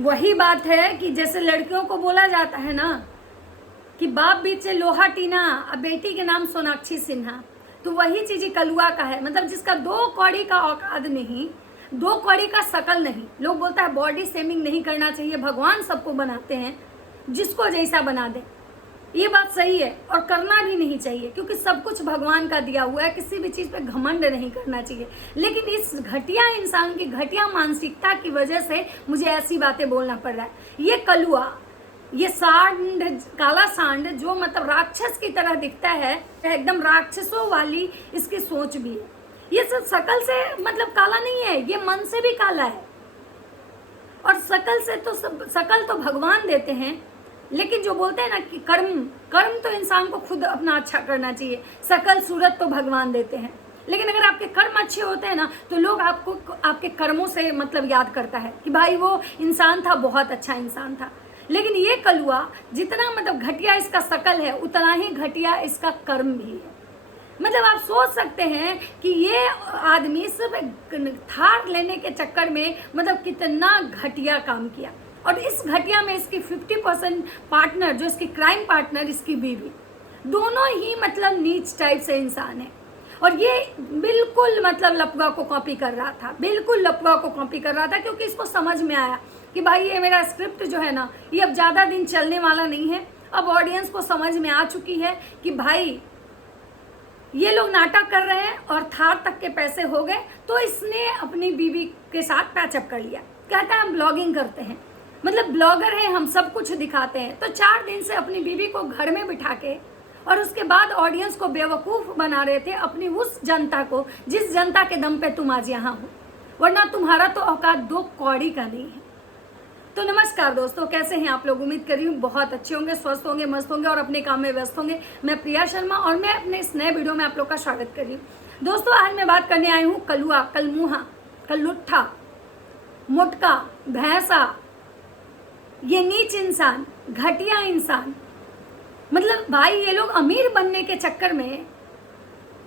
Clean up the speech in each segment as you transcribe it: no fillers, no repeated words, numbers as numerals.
वही बात है कि जैसे लड़कियों को बोला जाता है ना कि बाप बीचे लोहा टीना और बेटी के नाम सोनाक्षी सिन्हा, तो वही चीज कलुआ का है। मतलब जिसका 2 कौड़ी का औकात नहीं, 2 कौड़ी का शकल नहीं। लोग बोलता है बॉडी शेमिंग नहीं करना चाहिए, भगवान सबको बनाते हैं, जिसको जैसा बना दे, ये बात सही है और करना भी नहीं चाहिए, क्योंकि सब कुछ भगवान का दिया हुआ है। किसी भी चीज पे घमंड नहीं करना चाहिए। लेकिन इस घटिया इंसान की घटिया मानसिकता की वजह से मुझे ऐसी बातें बोलना पड़ रहा है। ये कलुआ, ये सांड, काला सांड जो मतलब राक्षस की तरह दिखता है, एकदम राक्षसों वाली इसकी सोच भी है। ये सब शकल से मतलब काला नहीं है, ये मन से भी काला है। और शकल से तो शकल तो भगवान देते हैं, लेकिन जो बोलते हैं ना कि कर्म तो इंसान को खुद अपना अच्छा करना चाहिए। शकल सूरत तो भगवान देते हैं, लेकिन अगर आपके कर्म अच्छे होते हैं ना तो लोग आपको आपके कर्मों से मतलब याद करता है कि भाई वो इंसान था, बहुत अच्छा इंसान था। लेकिन ये कलुआ जितना मतलब घटिया इसका शकल है, उतना ही घटिया इसका कर्म भी है। मतलब आप सोच सकते हैं कि ये आदमी सिर्फ थार लेने के चक्कर में मतलब कितना घटिया काम किया। और इस घटिया में इसकी 50% पार्टनर, जो इसकी क्राइम पार्टनर, इसकी बीवी, दोनों ही मतलब नीच टाइप से इंसान है। और ये बिल्कुल मतलब लपुआ को कॉपी कर रहा था, बिल्कुल लपुआ को कॉपी कर रहा था, क्योंकि इसको समझ में आया कि भाई ये मेरा स्क्रिप्ट जो है ना, ये अब ज़्यादा दिन चलने वाला नहीं है। अब ऑडियंस को समझ में आ चुकी है कि भाई ये लोग नाटक कर रहे हैं और थार तक के पैसे हो गए, तो इसने अपनी बीवी के साथ पैचअप कर लिया। कहता है हम ब्लॉगिंग करते हैं, मतलब ब्लॉगर है, हम सब कुछ दिखाते हैं। तो 4 दिन से अपनी बीवी को घर में बिठा के और उसके बाद ऑडियंस को बेवकूफ़ बना रहे थे, अपनी उस जनता को जिस जनता के दम पे तुम आज यहाँ हो, वरना तुम्हारा तो औकात 2 कौड़ी का नहीं है। तो नमस्कार दोस्तों, कैसे हैं आप लोग? उम्मीद कर रही हूँ बहुत अच्छे होंगे, स्वस्थ होंगे, मस्त होंगे और अपने काम में व्यस्त होंगे। मैं प्रिया शर्मा और मैं अपने इस नए वीडियो में आप लोग का स्वागत कर रही हूँ। दोस्तों आज मैं बात करने आई हूँ कलुआ, कलमुहा, कल्लुट्ठा, मुटका, भैंसा, ये नीच इंसान, घटिया इंसान। मतलब भाई ये लोग अमीर बनने के चक्कर में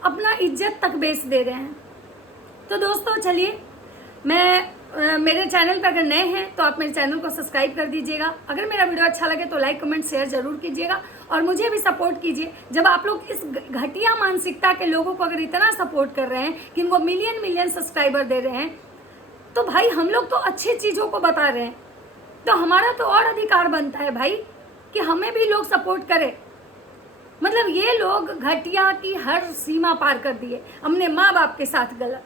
अपना इज्जत तक बेच दे रहे हैं। तो दोस्तों चलिए, मेरे चैनल पर अगर नए हैं तो आप मेरे चैनल को सब्सक्राइब कर दीजिएगा। अगर मेरा वीडियो अच्छा लगे तो लाइक कमेंट शेयर जरूर कीजिएगा और मुझे भी सपोर्ट कीजिए। जब आप लोग इस घटिया मानसिकता के लोगों को अगर इतना सपोर्ट कर रहे हैं कि इनको मिलियन सब्सक्राइबर दे रहे हैं, तो भाई हम लोग तो अच्छी चीज़ों को बता रहे हैं, तो हमारा तो और अधिकार बनता है भाई कि हमें भी लोग सपोर्ट करें। मतलब ये लोग घटिया की हर सीमा पार कर दिए, अपने माँ बाप के साथ गलत।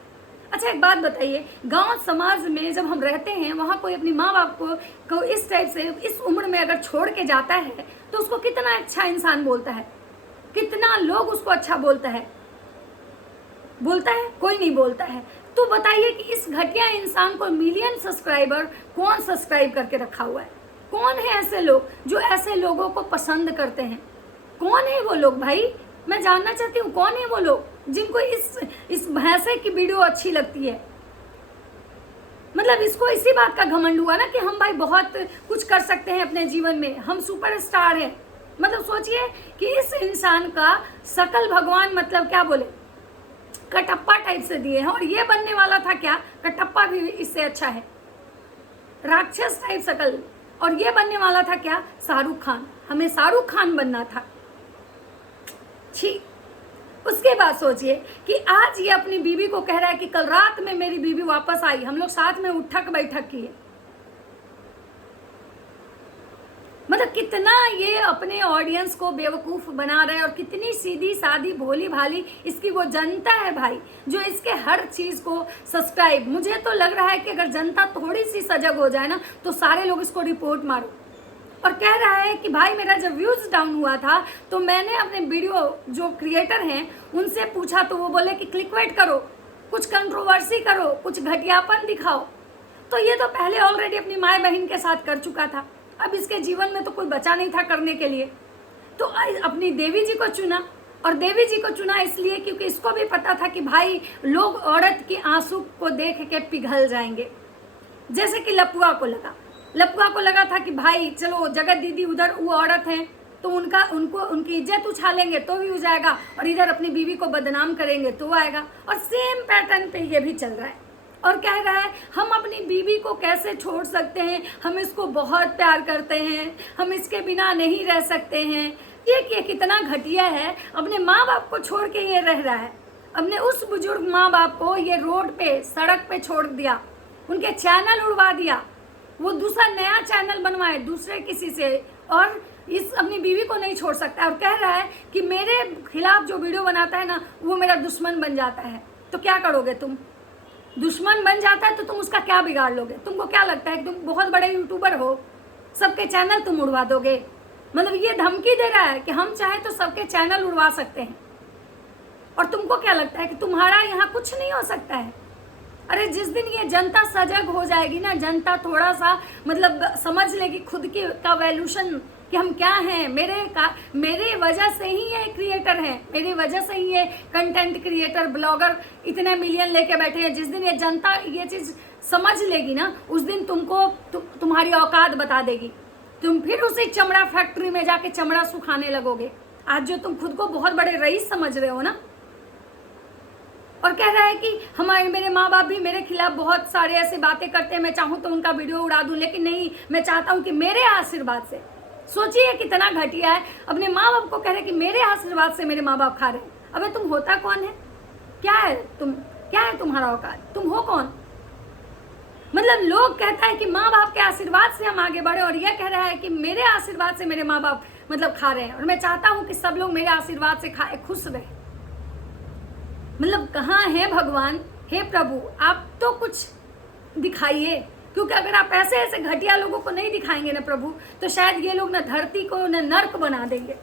अच्छा एक बात बताइए, गांव समाज में जब हम रहते हैं, वहाँ कोई अपनी माँ बाप को इस टाइप से इस उम्र में अगर छोड़ के जाता है तो उसको कितना अच्छा इंसान बोलता है, कितना लोग उसको अच्छा बोलता है? कोई नहीं बोलता है। तो बताइए कि इस घटिया इंसान को मिलियन सब्सक्राइबर कौन सब्सक्राइब करके रखा हुआ है? कौन है ऐसे लोग जो ऐसे लोगों को पसंद करते हैं? कौन है वो लोग भाई? मैं जानना चाहती हूँ, कौन है वो लोग जिनको इस भैंसे की वीडियो अच्छी लगती है? मतलब इसको इसी बात का घमंड हुआ ना कि हम भाई बहुत कुछ कर सकते हैं अपने जीवन में, हम सुपरस्टार हैं। मतलब सोचिए कि इस इंसान का शकल भगवान मतलब क्या बोले, कटप्पा टाइप से दिए हैं। और ये बनने वाला था क्या, कटप्पा भी इससे अच्छा है, राक्षस टाइप शकल। और ये बनने वाला था क्या, शाहरुख खान। हमें शाहरुख खान बनना था, छी। उसके बाद सोचिए कि आज ये अपनी बीवी को कह रहा है कि कल रात में मेरी बीवी वापस आई, हम लोग साथ में उठक बैठक किए। मतलब कितना ये अपने ऑडियंस को बेवकूफ़ बना रहा है और कितनी सीधी सादी भोली भाली इसकी वो जनता है भाई, जो इसके हर चीज़ को सब्सक्राइब। मुझे तो लग रहा है कि अगर जनता थोड़ी सी सजग हो जाए ना तो सारे लोग इसको रिपोर्ट मारो। और कह रहा है कि भाई मेरा जब व्यूज़ डाउन हुआ था तो मैंने अपने वीडियो जो क्रिएटर हैं उनसे पूछा, तो वो बोले कि क्लिकबेट करो, कुछ कंट्रोवर्सी करो, कुछ घटियापन दिखाओ। तो ये तो पहले ऑलरेडी अपनी माँ बहन के साथ कर चुका था, अब इसके जीवन में तो कोई बचा नहीं था करने के लिए। तो अपनी देवी जी को चुना, और देवी जी को चुना इसलिए क्योंकि इसको भी पता था कि भाई लोग औरत की आंसू को देख के पिघल जाएंगे। जैसे कि लपुआ को लगा था कि भाई चलो जगत दीदी उधर वो औरत हैं तो उनकी इज्जत उछालेंगे तो भी हो जाएगा, और इधर अपनी बीवी को बदनाम करेंगे तो आएगा। और सेम पैटर्न पे ये भी चल रहा है। और कह रहा है हम अपनी बीवी को कैसे छोड़ सकते हैं, हम इसको बहुत प्यार करते हैं, हम इसके बिना नहीं रह सकते हैं। ये कितना घटिया है, अपने माँ बाप को छोड़ के ये रह रहा है, अपने उस बुजुर्ग माँ बाप को ये रोड पे सड़क पे छोड़ दिया, उनके चैनल उड़वा दिया, वो दूसरा नया चैनल बनवाए दूसरे किसी से, और इस अपनी बीवी को नहीं छोड़ सकता और कह रहा है कि मेरे खिलाफ जो वीडियो बनाता है ना वो मेरा दुश्मन बन जाता है। तो क्या करोगे तुम? दुश्मन बन जाता है तो तुम उसका क्या बिगाड़ लोगे? तुमको क्या लगता है कि तुम बहुत बड़े यूट्यूबर हो, सबके चैनल तुम उड़वा दोगे? मतलब ये धमकी दे रहा है कि हम चाहे तो सबके चैनल उड़वा सकते हैं, और तुमको क्या लगता है कि तुम्हारा यहाँ कुछ नहीं हो सकता है? अरे जिस दिन ये जनता सजग हो जाएगी ना, जनता थोड़ा सा मतलब समझ लेगी खुद की का वैल्यूशन कि हम क्या हैं, मेरे वजह से ही ये क्रिएटर हैं, मेरी वजह से ही ये कंटेंट क्रिएटर ब्लॉगर इतने मिलियन लेके बैठे हैं। जिस दिन ये जनता ये चीज़ समझ लेगी ना, उस दिन तुमको तुम्हारी औकात बता देगी, तुम फिर उसी चमड़ा फैक्ट्री में जाके चमड़ा सुखाने लगोगे। आज जो तुम खुद को बहुत बड़े रईस समझ रहे हो ना, और कह रहा है कि मेरे माँ बाप भी मेरे खिलाफ बहुत सारे ऐसी बातें करते हैं, मैं चाहूँ तो उनका वीडियो उड़ा दूँ, लेकिन नहीं, मैं चाहता हूँ कि मेरे आशीर्वाद से। सोचिए कितना घटिया है, अपने माँ बाप को कह रहे कि मेरे आशीर्वाद से मेरे माँ बाप खा रहे हैं। अबे तुम होता कौन है? क्या है तुम? क्या है तुम्हारा औकात? तुम हो कौन? मतलब लोग कहता है कि माँ बाप के आशीर्वाद से हम आगे बढ़े, और यह कह रहा है कि मेरे आशीर्वाद से मेरे माँ बाप मतलब खा रहे हैं, और मैं चाहता हूँ कि सब लोग मेरे आशीर्वाद से खाए, खुश रहे। मतलब कहाँ है भगवान? हे प्रभु, आप तो कुछ दिखाइए, क्योंकि अगर आप ऐसे ऐसे घटिया लोगों को नहीं दिखाएंगे ना प्रभु, तो शायद ये लोग ना धरती को ना नर्क बना देंगे।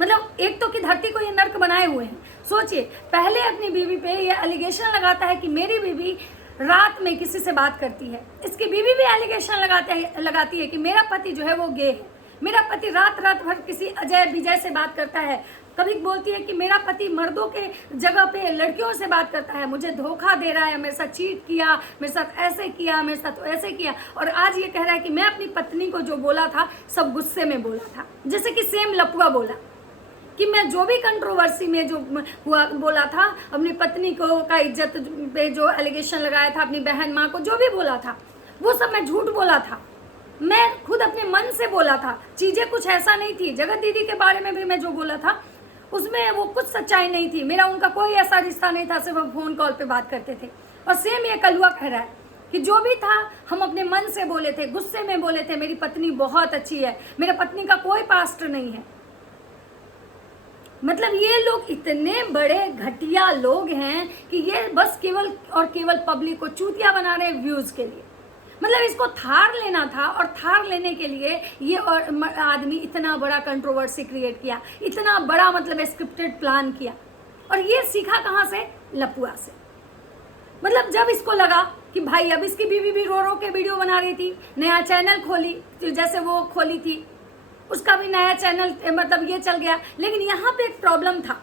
मतलब एक तो कि धरती को ये नर्क बनाए हुए हैं। सोचिए, पहले अपनी बीवी पे ये एलिगेशन लगाता है कि मेरी बीवी रात में किसी से बात करती है, इसकी बीवी भी एलिगेशन लगाती है कि मेरा पति जो है वो गे है, मेरा पति रात भर किसी अजय विजय से बात करता है। कभी बोलती है कि मेरा पति मर्दों के जगह पे लड़कियों से बात करता है, मुझे धोखा दे रहा है, मेरे साथ चीट किया, मेरे साथ ऐसे किया, मेरे साथ ऐसे किया। और आज ये कह रहा है कि मैं अपनी पत्नी को जो बोला था सब गुस्से में बोला था, जैसे कि सेम लपुआ बोला कि मैं जो भी कंट्रोवर्सी में जो हुआ बोला था, अपनी पत्नी को का इज्जत पे जो एलिगेशन लगाया था, अपनी बहन माँ को जो भी बोला था, वो सब मैं झूठ बोला था। मैं खुद अपने मन से बोला था, चीज़ें कुछ ऐसा नहीं थी। जगत दीदी के बारे में भी मैं जो बोला था उसमें वो कुछ सच्चाई नहीं थी, मेरा उनका कोई ऐसा रिश्ता नहीं था, सिर्फ हम फोन कॉल पे बात करते थे। और सेम ये कलुआ कह रहा है कि जो भी था हम अपने मन से बोले थे, गुस्से में बोले थे, मेरी पत्नी बहुत अच्छी है, मेरे पत्नी का कोई पास्ट नहीं है। मतलब ये लोग इतने बड़े घटिया लोग हैं कि ये बस केवल और केवल पब्लिक को चूतिया बना रहे हैं व्यूज के लिए। मतलब इसको थार लेना था, और थार लेने के लिए ये और आदमी इतना बड़ा कंट्रोवर्सी क्रिएट किया, इतना बड़ा मतलब स्क्रिप्टेड प्लान किया। और ये सीखा कहाँ से? लपुआ से। मतलब जब इसको लगा कि भाई अब इसकी बीवी भी रो रो के वीडियो बना रही थी, नया चैनल खोली, जैसे वो खोली थी उसका भी नया चैनल मतलब ये चल गया। लेकिन यहाँ पे एक प्रॉब्लम था,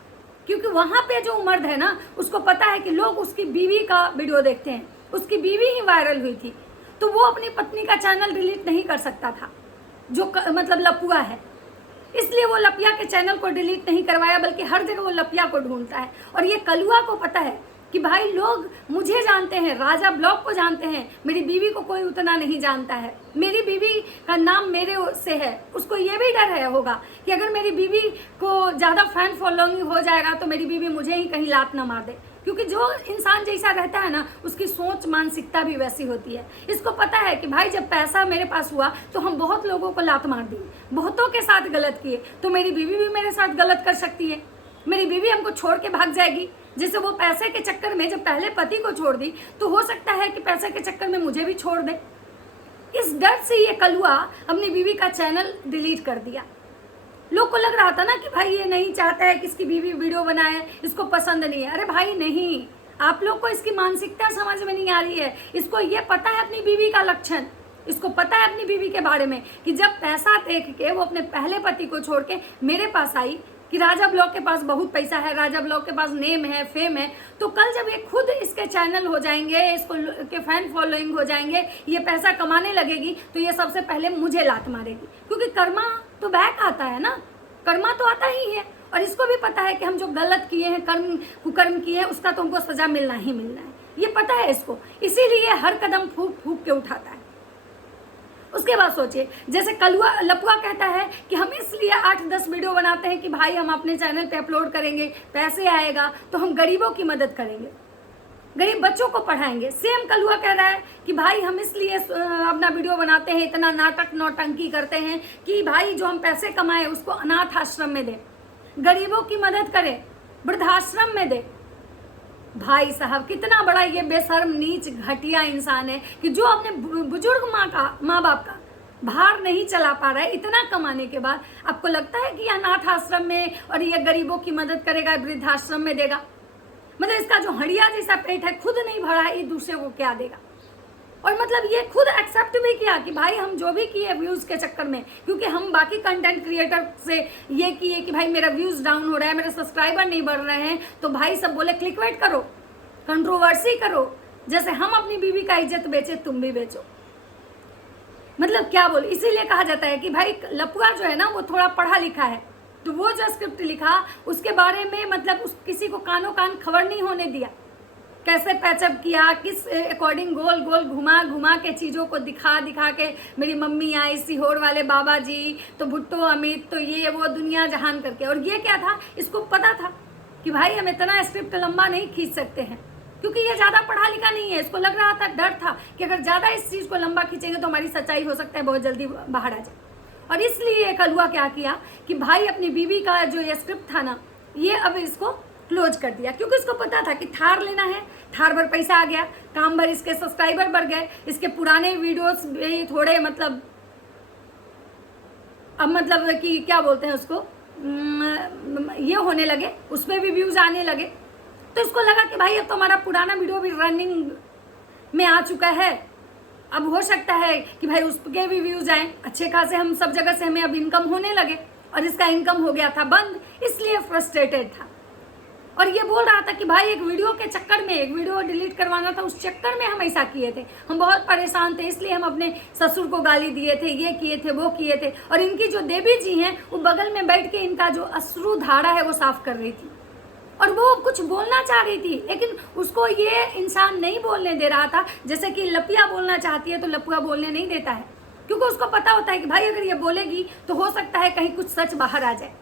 क्योंकि वहाँ पे जो मर्द है ना उसको पता है कि लोग उसकी बीवी का वीडियो देखते हैं, उसकी बीवी ही वायरल हुई थी, तो वो अपनी पत्नी का चैनल डिलीट नहीं कर सकता था, जो मतलब लपुआ है। इसलिए वो लपिया के चैनल को डिलीट नहीं करवाया, बल्कि हर जगह वो लपिया को ढूंढता है। और ये कलुआ को पता है कि भाई लोग मुझे जानते हैं, राजा ब्लॉग को जानते हैं, मेरी बीवी को कोई उतना नहीं जानता है, मेरी बीवी का नाम मेरे से है। उसको ये भी डर है होगा कि अगर मेरी बीवी को ज़्यादा फैन फॉलोइंग हो जाएगा तो मेरी बीवी मुझे ही कहीं लात ना मार दे, क्योंकि जो इंसान जैसा रहता है ना उसकी सोच मानसिकता भी वैसी होती है। इसको पता है कि भाई जब पैसा मेरे पास हुआ तो हम बहुत लोगों को लात मार दिए, बहुतों के साथ गलत किए, तो मेरी बीवी भी मेरे साथ गलत कर सकती है, मेरी बीवी हमको छोड़ के भाग जाएगी। जैसे वो पैसे के चक्कर में जब पहले पति को छोड़ दी, तो हो सकता है कि पैसे के चक्कर में मुझे भी छोड़ दे। इस डर से ये कलुआ अपनी बीवी का चैनल डिलीट कर दिया। लोग को लग रहा था ना कि भाई ये नहीं चाहता है कि इसकी बीवी वीडियो बनाए, इसको पसंद नहीं है। अरे भाई नहीं, आप लोग को इसकी मानसिकता समझ में नहीं आ रही है। इसको ये पता है अपनी बीवी का लक्षण, इसको पता है अपनी बीवी के बारे में कि जब पैसा देख के वो अपने पहले पति को छोड़ के मेरे पास आई कि राजा ब्लॉग के पास बहुत पैसा है, राजा ब्लॉग के पास नेम है, फेम है, तो कल जब ये खुद इसके चैनल हो जाएंगे, इसको के फैन फॉलोइंग हो जाएंगे, ये पैसा कमाने लगेगी, तो ये सबसे पहले मुझे लात मारेगी, क्योंकि कर्मा तो बैक आता है ना, कर्मा तो आता ही है। और इसको भी पता है कि हम जो गलत किए हैं, कुकर्म किए हैं, उसका तो हमको सजा मिलना ही मिलना है। ये पता है इसको, इसीलिए हर कदम फूक फूक के उठाता है। उसके बाद सोचिए, जैसे लपुआ कहता है कि हम इसलिए 8-10 वीडियो बनाते हैं कि भाई हम अपने चैनल पे अपलोड करेंगे, पैसे आएगा तो हम गरीबों की मदद करेंगे, गरीब बच्चों को पढ़ाएंगे। सेम कलुआ कह रहा है कि भाई हम इसलिए अपना वीडियो बनाते हैं, इतना नाटक नौटंकी करते हैं कि भाई जो हम पैसे कमाए उसको अनाथ आश्रम में दें, गरीबों की मदद करें, वृद्धाश्रम में दें। भाई साहब कितना बड़ा ये बेशर्म नीच घटिया इंसान है कि जो अपने बुजुर्ग माँ बाप का भार नहीं चला पा रहा है इतना कमाने के बाद, आपको लगता है कि अनाथ आश्रम में और ये गरीबों की मदद करेगा, वृद्धाश्रम में देगा? मतलब इसका जो हड़िया जैसा पेट है, खुद नहीं भरा है, ये दूसरे को क्या देगा? और मतलब ये खुद एक्सेप्ट भी किया कि भाई हम जो भी किए व्यूज के चक्कर में, क्योंकि हम बाकी कंटेंट क्रिएटर से ये किए कि भाई मेरा व्यूज डाउन हो रहा है, मेरे सब्सक्राइबर नहीं बढ़ रहे हैं, तो भाई सब बोले क्लिकबेट करो, कंट्रोवर्सी करो, जैसे हम अपनी बीवी का इज्जत बेचे तुम भी बेचो। मतलब क्या बोले, इसीलिए कहा जाता है कि भाई लपुआ जो है ना वो थोड़ा पढ़ा लिखा है, तो वो जो स्क्रिप्ट लिखा उसके बारे में मतलब किसी को कानों कान खबर नहीं होने दिया, कैसे पैचअप किया, किस अकॉर्डिंग गोल गोल घुमा घुमा के चीज़ों को दिखा दिखा के, मेरी मम्मी आई, सीहोर वाले बाबा जी, तो भुट्टो अमित, तो ये वो दुनिया जहान करके। और ये क्या था, इसको पता था कि भाई हम इतना स्क्रिप्ट लंबा नहीं खींच सकते हैं, क्योंकि ये ज़्यादा पढ़ा लिखा नहीं है। इसको लग रहा था, डर था कि अगर ज़्यादा इस चीज़ को लंबा खींचेंगे तो हमारी सच्चाई हो सकता है बहुत जल्दी बाहर आ जाए। और इसलिए कलुआ क्या किया कि भाई अपनी बीवी का जो ये स्क्रिप्ट था ना, ये अब इसको क्लोज कर दिया, क्योंकि इसको पता था कि थार लेना है, थार भर पैसा आ गया, काम भर इसके सब्सक्राइबर बढ़ गए, इसके पुराने वीडियोस भी थोड़े मतलब अब मतलब कि क्या बोलते हैं उसको, ये होने लगे, उसमें भी व्यूज आने लगे। तो इसको लगा कि भाई अब तो हमारा पुराना वीडियो भी रनिंग में आ चुका है, अब हो सकता है कि भाई उसके भी व्यूज आए, अच्छे खासे हम सब जगह से हमें अब इनकम होने लगे। और इसका इनकम हो गया था बंद, इसलिए फ्रस्ट्रेटेड था और ये बोल रहा था कि भाई एक वीडियो के चक्कर में, एक वीडियो डिलीट करवाना था, उस चक्कर में हम ऐसा किए थे, हम बहुत परेशान थे, इसलिए हम अपने ससुर को गाली दिए थे, ये किए थे, वो किए थे। और इनकी जो देवी जी हैं वो बगल में बैठ के इनका जो अश्रु धारा है वो साफ कर रही थी और वो कुछ बोलना चाह रही थी, लेकिन उसको ये इंसान नहीं बोलने दे रहा था। जैसे कि लपिया बोलना चाहती है तो लपुआ बोलने नहीं देता है, क्योंकि उसको पता होता है कि भाई अगर ये बोलेगी तो हो सकता है कहीं कुछ सच बाहर आ जाए।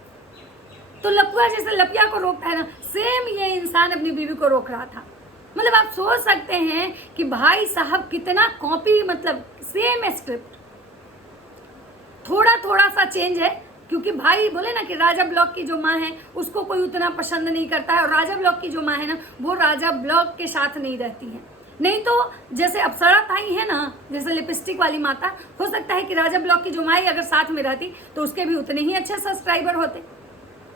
तो लपुआ जैसे लपिया को रोकता है ना, सेम ये इंसान अपनी बीवी को रोक रहा था। मतलब आप सोच सकते हैं कि भाई साहब कितना कॉपी, मतलब सेम स्क्रिप्ट, थोड़ा थोड़ा सा चेंज है, क्योंकि भाई बोले ना कि राजा ब्लॉग की जो माँ है उसको कोई उतना पसंद नहीं करता है, और राजा ब्लॉग की जो माँ है ना वो राजा ब्लॉग के साथ नहीं रहती है। नहीं तो जैसे अप्सरा ताई है ना, जैसे लिपस्टिक वाली माता, हो सकता है कि राजा ब्लॉग की जो माँ अगर साथ में रहती तो उसके भी उतने ही अच्छे सब्सक्राइबर होते।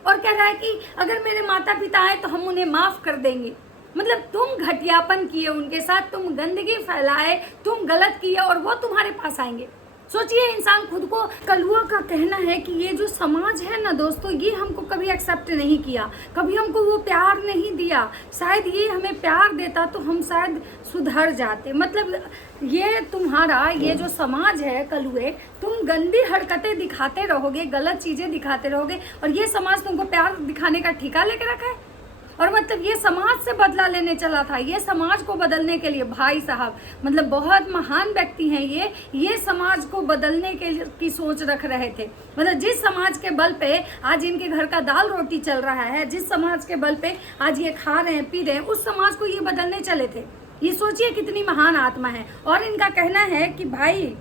और कह रहा है कि अगर मेरे माता पिता आए तो हम उन्हें माफ कर देंगे। मतलब तुम घटियापन किए उनके साथ, तुम गंदगी फैलाए, तुम गलत किए और वो तुम्हारे पास आएंगे। सोचिए इंसान खुद को। कलुआ का कहना है कि ये जो समाज है ना दोस्तों, ये हमको कभी एक्सेप्ट नहीं किया, कभी हमको वो प्यार नहीं दिया। शायद ये हमें प्यार देता तो हम शायद सुधर जाते। मतलब ये तुम्हारा ये जो समाज है कलुए, तुम गंदी हरकतें दिखाते रहोगे, गलत चीज़ें दिखाते रहोगे, और ये समाज तुमको प्यार दिखाने का ठेका लेके रखा है। और मतलब ये समाज से बदला लेने चला था, ये समाज को बदलने के लिए। भाई साहब मतलब बहुत महान व्यक्ति हैं ये समाज को बदलने के लिए की सोच रख रहे थे। मतलब जिस समाज के बल पे आज इनके घर का दाल रोटी चल रहा है, जिस समाज के बल पे आज ये खा रहे हैं पी रहे हैं, उस समाज को ये बदलने चले थे। ये सोचिए कितनी महान आत्मा है। और इनका कहना है कि भाई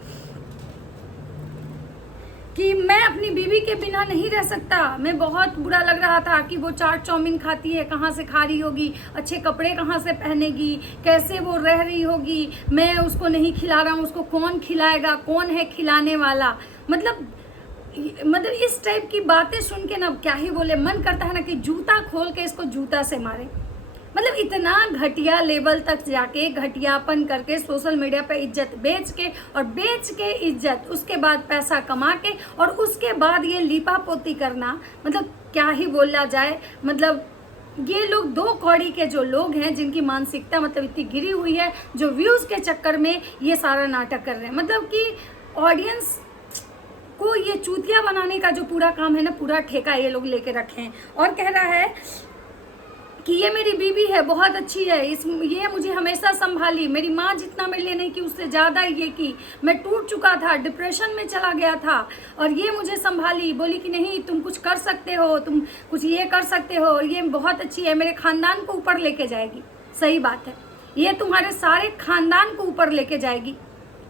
कि मैं अपनी बीवी के बिना नहीं रह सकता। मैं बहुत बुरा लग रहा था कि वो चाट चाउमीन खाती है, कहाँ से खा रही होगी, अच्छे कपड़े कहाँ से पहनेगी, कैसे वो रह रही होगी, मैं उसको नहीं खिला रहा हूँ, उसको कौन खिलाएगा, कौन है खिलाने वाला। मतलब इस टाइप की बातें सुन के ना क्या ही बोले, मन करता है ना कि जूता खोल के इसको जूता से मारे। मतलब इतना घटिया लेवल तक जाके, घटियापन करके, सोशल मीडिया पे इज्जत बेच के, और बेच के इज्जत, उसके बाद पैसा कमा के, और उसके बाद ये लीपा पोती करना, मतलब क्या ही बोला जाए। मतलब ये लोग दो कौड़ी के जो लोग हैं, जिनकी मानसिकता मतलब इतनी गिरी हुई है, जो व्यूज़ के चक्कर में ये सारा नाटक कर रहे हैं। मतलब कि ऑडियंस को ये चूतिया बनाने का जो पूरा काम है ना, पूरा ठेका ये लोग लेके रखे हैं। और कह रहा है कि ये मेरी बीवी है, बहुत अच्छी है, ये मुझे हमेशा संभाली, मेरी माँ जितना मेरे लिए नहीं की उससे ज़्यादा ये की, मैं टूट चुका था, डिप्रेशन में चला गया था और ये मुझे संभाली, बोली कि नहीं तुम कुछ कर सकते हो, तुम कुछ ये कर सकते हो, ये बहुत अच्छी है, मेरे खानदान को ऊपर लेके जाएगी। सही बात है, ये तुम्हारे सारे खानदान को ऊपर लेके जाएगी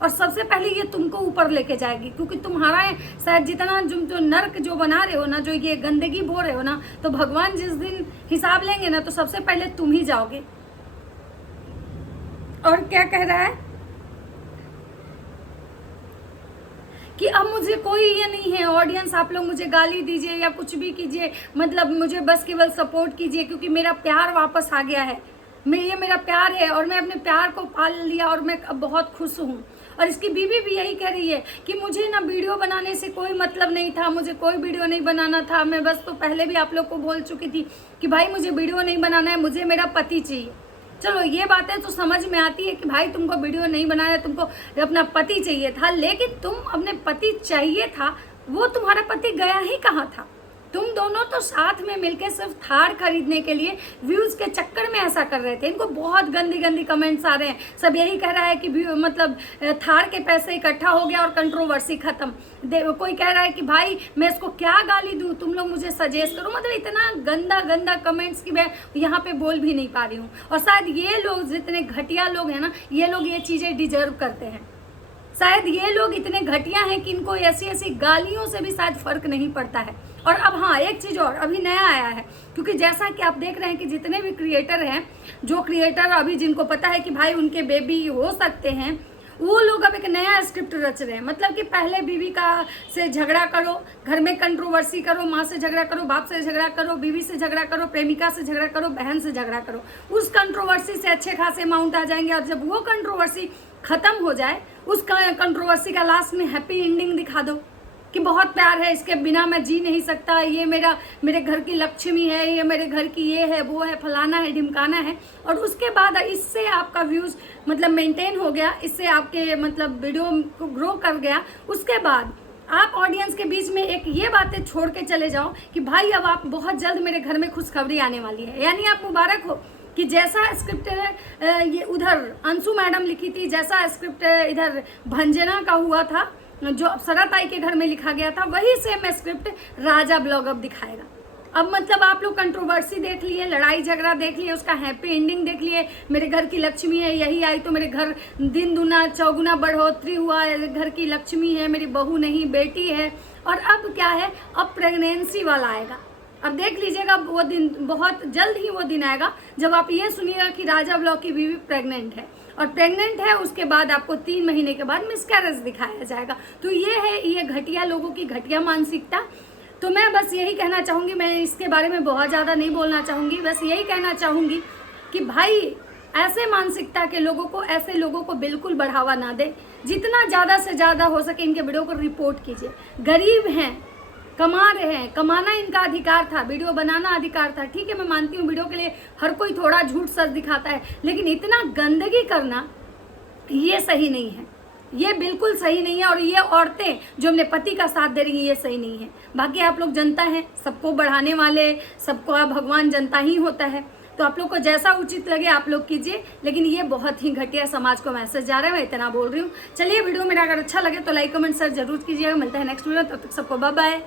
और सबसे पहले ये तुमको ऊपर लेके जाएगी, क्योंकि तुम्हारा शायद जितना जो नर्क जो बना रहे हो ना, जो ये गंदगी बो रहे हो ना, तो भगवान जिस दिन हिसाब लेंगे ना तो सबसे पहले तुम ही जाओगे। और क्या कह रहा है कि अब मुझे कोई ये नहीं है, ऑडियंस आप लोग मुझे गाली दीजिए या कुछ भी कीजिए, मतलब मुझे बस केवल सपोर्ट कीजिए, क्योंकि मेरा प्यार वापस आ गया है, ये मेरा प्यार है और मैं अपने प्यार को पाल लिया और मैं अब बहुत खुश हूँ। और इसकी बीवी भी यही कह रही है कि मुझे ना वीडियो बनाने से कोई मतलब नहीं था, मुझे कोई वीडियो नहीं बनाना था, मैं बस तो पहले भी आप लोग को बोल चुकी थी कि भाई मुझे वीडियो नहीं बनाना है, मुझे मेरा पति चाहिए। चलो ये बातें तो समझ में आती है कि भाई तुमको वीडियो नहीं बनाना है, तुमको अपना पति चाहिए था, लेकिन तुम अपने पति चाहिए था, वो तुम्हारा पति गया ही कहाँ था? तुम दोनों तो साथ में मिलकर सिर्फ थार खरीदने के लिए व्यूज के चक्कर में ऐसा कर रहे थे। इनको बहुत गंदी गंदी कमेंट्स आ रहे हैं, सब यही कह रहा है कि मतलब थार के पैसे इकट्ठा हो गया और कंट्रोवर्सी खत्म। कोई कह रहा है कि भाई मैं इसको क्या गाली दूं, तुम लोग मुझे सजेस्ट करो। मतलब इतना गंदा गंदा कमेंट्स की मैं यहाँ पे बोल भी नहीं पा रही हूँ। और शायद ये लोग जितने घटिया लोग हैं ना, ये लोग ये चीजें डिजर्व करते हैं। शायद ये लोग इतने घटिया हैं कि इनको ऐसी ऐसी गालियों से भी शायद फर्क नहीं पड़ता है। और अब हाँ, एक चीज़ और अभी नया आया है, क्योंकि जैसा कि आप देख रहे हैं कि जितने भी क्रिएटर हैं, जो क्रिएटर अभी जिनको पता है कि भाई उनके बेबी हो सकते हैं, वो लोग अब एक नया स्क्रिप्ट रच रहे हैं। मतलब कि पहले बीवी का से झगड़ा करो, घर में कंट्रोवर्सी करो, माँ से झगड़ा करो, बाप से झगड़ा करो, बीवी से झगड़ा करो, प्रेमिका से झगड़ा करो, बहन से झगड़ा करो, उस कंट्रोवर्सी से अच्छे खासे अमाउंट आ जाएंगे। और जब वो कंट्रोवर्सी खत्म हो जाए, उस कंट्रोवर्सी का लास्ट में हैप्पी एंडिंग दिखा दो कि बहुत प्यार है, इसके बिना मैं जी नहीं सकता, ये मेरे घर की लक्ष्मी है, ये मेरे घर की ये है, वो है, फलाना है, ढिमकाना है। और उसके बाद इससे आपका व्यूज मतलब मेंटेन हो गया, इससे आपके मतलब वीडियो को ग्रो कर गया। उसके बाद आप ऑडियंस के बीच में एक ये बातें छोड़ के चले जाओ कि भाई अब आप बहुत जल्द मेरे घर में खुशखबरी आने वाली है। यानी आप मुबारक हो कि जैसा स्क्रिप्ट ये उधर अंशु मैडम लिखी थी, जैसा स्क्रिप्ट इधर भंजना का हुआ था, जो अप्सरा ताई के घर में लिखा गया था, वही सेम स्क्रिप्ट राजा ब्लॉग अब दिखाएगा। अब मतलब आप लोग कंट्रोवर्सी देख लिए, लड़ाई झगड़ा देख लिए, उसका हैप्पी एंडिंग देख लिए, मेरे घर की लक्ष्मी है, यही आई तो मेरे घर दिन दुना चौगुना बढ़ोतरी हुआ, घर की लक्ष्मी है, मेरी बहू नहीं बेटी है। और अब क्या है, अब प्रेगनेंसी वाला आएगा। अब देख लीजिएगा वो दिन, बहुत जल्द ही वो दिन आएगा जब आप ये सुनिएगा कि राजा ब्लॉग की बीवी प्रेग्नेंट है। और प्रेग्नेंट है, उसके बाद आपको 3 महीने के बाद मिसकैरेज दिखाया जाएगा। तो ये है ये घटिया लोगों की घटिया मानसिकता। तो मैं बस यही कहना चाहूँगी, मैं इसके बारे में बहुत ज़्यादा नहीं बोलना चाहूँगी, बस यही कहना चाहूँगी कि भाई ऐसे मानसिकता के लोगों को, ऐसे लोगों को बिल्कुल बढ़ावा ना दे। जितना ज़्यादा से ज़्यादा हो सके इनके वीडियो को रिपोर्ट कीजिए। गरीब हैं, कमा रहे हैं, कमाना इनका अधिकार था, वीडियो बनाना अधिकार था। ठीक है, मैं मानती हूँ वीडियो के लिए हर कोई थोड़ा झूठ सच दिखाता है, लेकिन इतना गंदगी करना ये सही नहीं है, ये बिल्कुल सही नहीं है। और ये औरतें जो अपने पति का साथ दे रही हैं, ये सही नहीं है। बाकी आप लोग जनता हैं, सबको बढ़ाने वाले, सबको भगवान जनता ही होता है। तो आप लोग को जैसा उचित लगे आप लोग कीजिए, लेकिन ये बहुत ही घटिया समाज को मैसेज जा रहा है, मैं इतना बोल रही हूँ। चलिए, वीडियो मेरा अगर अच्छा लगे तो लाइक कमेंट शेयर जरूर कीजिएगा। मिलता है नेक्स्ट वीडियो, तब तक सबको बाय बाय।